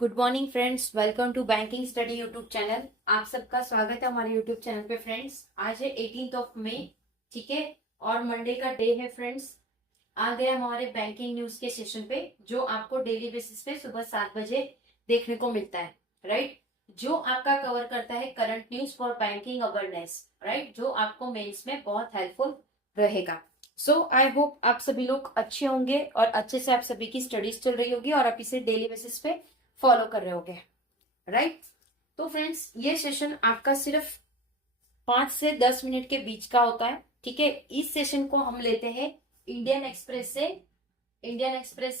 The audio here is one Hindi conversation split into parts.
Good morning friends, welcome to banking study YouTube channel. आप सबका स्वागत है हमारे यूट्यूब चैनल पे। फ्रेंड्स, आज है 18th ऑफ मई, ठीक है, और मंडे का डे है। फ्रेंड्स, आ गए हमारे बैंकिंग न्यूज के सेशन पे, जो आपको डेली बेसिस पे सुबह 7 बजे देखने को मिलता है, राइट। जो आपका कवर करता है current news for banking awareness, right, जो आपको मेंस में बहुत हेल्पफुल रहेगा। सो आई होप आप सभी लोग अच्छे होंगे और अच्छे से आप सभी की स्टडीज चल रही होगी और आप इसे डेली बेसिस पे फॉलो कर रहे होगे, राइट। तो फ्रेंड्स, ये सेशन आपका सिर्फ 5 से 10 मिनट के बीच का होता है, ठीक है। इस सेशन को हम लेते हैं इंडियन एक्सप्रेस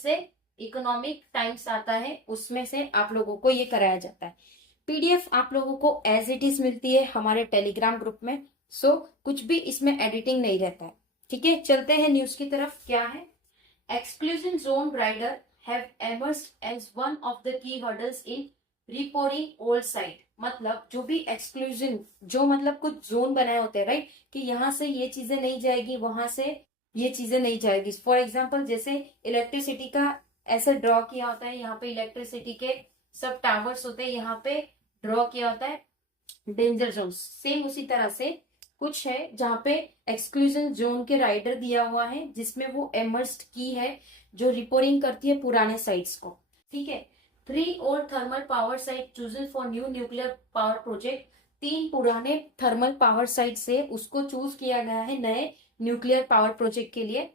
से इकोनॉमिक टाइम्स आता है, उसमें से आप लोगों को ये कराया जाता है। पीडीएफ आप लोगों को एज इट इज मिलती है हमारे टेलीग्राम ग्रुप में। सो कुछ भी इसमें एडिटिंग नहीं रहता है, ठीक है। चलते हैं न्यूज की तरफ। क्या है? Exclusion zone rider have emerged as one of the key hurdles in repowering old site। मतलब जो भी एक्सक्लूजन, जो मतलब कुछ जोन बनाए होते हैं, राइट, कि यहाँ से ये चीजें नहीं जाएगी, वहां से ये चीजें नहीं जाएगी। फॉर एग्जांपल, जैसे इलेक्ट्रिसिटी का ऐसे ड्रॉ किया होता है, यहाँ पे इलेक्ट्रिसिटी के सब टावर्स होते हैं, यहाँ पे ड्रॉ किया होता है डेंजर जोन। सेम उसी तरह से कुछ है जहाँ पे एक्सक्लूजन जोन के राइडर दिया हुआ है, जिसमें वो एमर्स्ड की है जो रिपोर्टिंग करती है पुराने साइट्स को, ठीक है। 3 old thermal power site chosen for new nuclear power project. 3 पुराने थर्मल पावर साइट से उसको चूज किया गया है नए न्यूक्लियर पावर प्रोजेक्ट के लिए।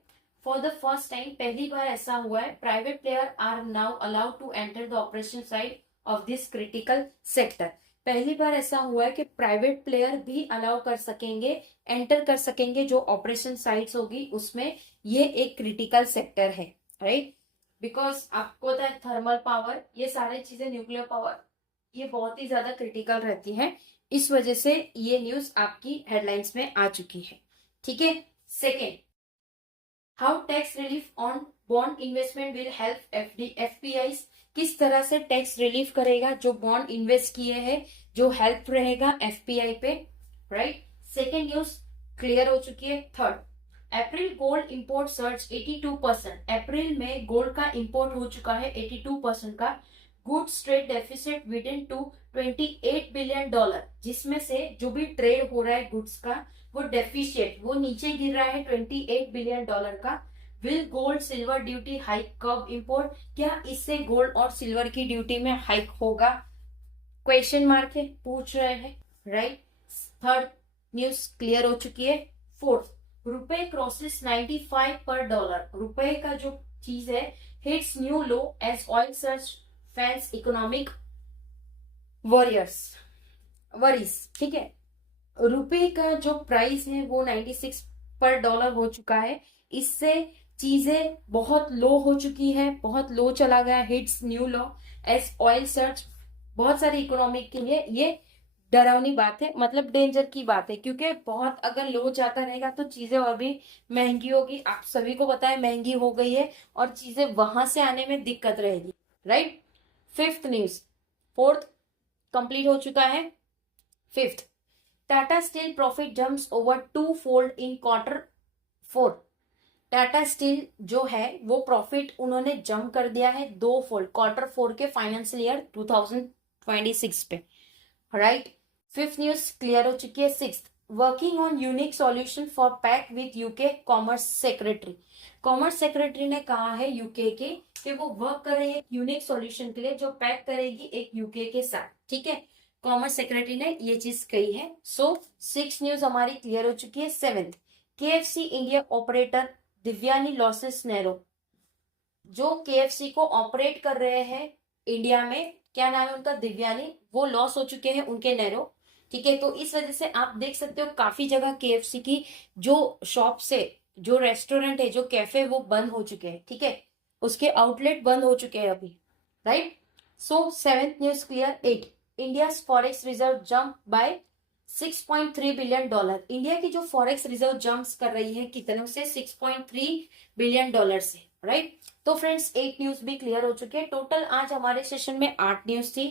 फॉर द फर्स्ट टाइम, पहली बार ऐसा हुआ है, private player are now allowed to enter the operation site of this critical sector. पहली बार ऐसा हुआ है कि प्राइवेट प्लेयर भी अलाउ कर सकेंगे, एंटर कर सकेंगे जो ऑपरेशन साइट्स होगी उसमें। ये एक क्रिटिकल सेक्टर है, राइट। बिकॉज आपको पता है थर्मल पावर, ये सारी चीजें, न्यूक्लियर पावर, ये बहुत ही ज्यादा क्रिटिकल रहती है। इस वजह से ये न्यूज आपकी हेडलाइंस में आ चुकी है, ठीक है। Second, how tax relief on bond investment will help FPIs. किस तरह से टैक्स रिलीफ करेगा जो बॉन्ड इन्वेस्ट किए हैं, जो हेल्प रहेगा एफपीआई पे, राइट। सेकेंड न्यूज क्लियर हो चुकी है। थर्ड, अप्रैल गोल्ड इंपोर्ट सर्च 82%। अप्रैल में गोल्ड का इंपोर्ट हो चुका है 82% का। Goods trade deficit within two $28 billion, जिसमें से जो भी ट्रेड हो रहा है गुड्स का, वो डेफिशिएट, वो नीचे गिर रहा है $28 बिलियन का। Will gold silver duty hike कब इम्पोर्ट, क्या इससे गोल्ड और सिल्वर की ड्यूटी में हाइक होगा? क्वेश्चन मार्क है, पूछ रहे हैं, राइट। थर्ड न्यूज क्लियर हो चुकी है। फोर्थ, रुपए क्रॉसेस 95 पर डॉलर। रुपए का जो चीज है hits new low as oil surge fans economic worries, ठीक है। रुपए का जो प्राइस है वो 96 पर डॉलर हो चुका है। इससे चीजें बहुत लो हो चुकी है, बहुत लो चला गया, hits new low as oil search. बहुत सारी इकोनॉमिक के लिए ये डरावनी बात है, मतलब डेंजर की बात है, क्योंकि बहुत अगर लो जाता रहेगा तो चीजें और भी महंगी होगी। आप सभी को पता है महंगी हो गई है और चीजें वहां से आने में दिक्कत रहेगी, right. Fifth news, fourth complete हो चुका है। Fifth, Tata steel profit jumps over 2-fold in Q4। Tata steel जो है वो प्रॉफिट उन्होंने जंप कर दिया है 2-fold Q4 के फाइनेंशियल ईयर 2026 पे, राइट। फिफ्थ न्यूज क्लियर हो चुकी है। Sixth, working on unique solution for pack with UK commerce secretary. Commerce secretary ने कहा है यूके के कि वो वर्क कर रहे हैं यूनिक सॉल्यूशन के लिए जो पैक करेगी एक यूके के साथ, ठीक है। कॉमर्स सेक्रेटरी ने ये चीज कही है। सो 6 न्यूज हमारी क्लियर हो चुकी है। Seventh, KFC India operator Divyani losses narrow. जो केएफसी को ऑपरेट कर रहे हैं इंडिया में, क्या नाम है उनका, दिव्यानी, वो लॉस हो चुके हैं उनके नैरो, ठीक है। तो इस वजह से आप देख सकते हो काफी जगह केएफसी की जो शॉप से, जो रेस्टोरेंट है, जो कैफे, वो बंद हो चुके हैं, ठीक है। उसके आउटलेट बंद हो चुके हैं अभी, right. So seventh news clear. Eight, India forex reserve jump by $6.3 billion. India की जो फॉरेक्स रिजर्व जंप कर रही है कितने से, $6.3 बिलियन से, राइट। तो फ्रेंड्स 8 न्यूज भी क्लियर हो चुके हैं। टोटल आज हमारे सेशन में 8 न्यूज थी,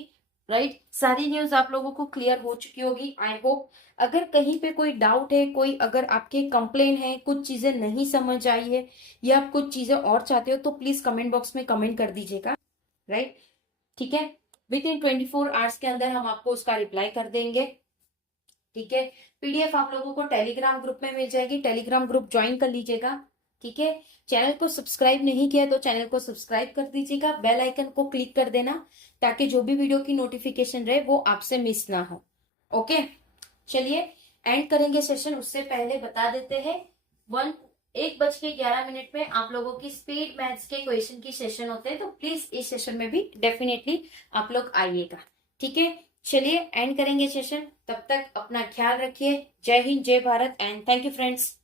राइट। सारी न्यूज आप लोगों को क्लियर हो चुकी होगी, आई होप। अगर कहीं पे कोई डाउट है, कोई अगर आपके कंप्लेन है, कुछ चीजें नहीं समझ आई है या आप कुछ चीजें और चाहते हो, तो प्लीज कमेंट बॉक्स में कमेंट कर दीजिएगा, राइट। ठीक है, विद इन 24 आवर्स के अंदर हम आपको उसका रिप्लाई कर देंगे। ठीक है, पीडीएफ आप लोगों को टेलीग्राम ग्रुप में मिल जाएगी, टेलीग्राम ग्रुप ज्वाइन कर लीजिएगा। ठीक है, चैनल को सब्सक्राइब नहीं किया तो चैनल को सब्सक्राइब कर दीजिएगा, बेल आइकन को क्लिक कर देना ताकि जो भी वीडियो की नोटिफिकेशन रहे वो आपसे मिस ना हो। ओके, चलिए एंड करेंगे सेशन, उससे पहले बता देते हैं 1:11 में आप लोगों की स्पीड मैथ्स के क्वेश्चन की सेशन होते हैं, तो प्लीज इस सेशन में भी डेफिनेटली आप लोग आइएगा। ठीक है, चलिए एंड करेंगे सेशन, तब तक अपना ख्याल रखिए। जय हिंद, जय Bharat and thank you friends.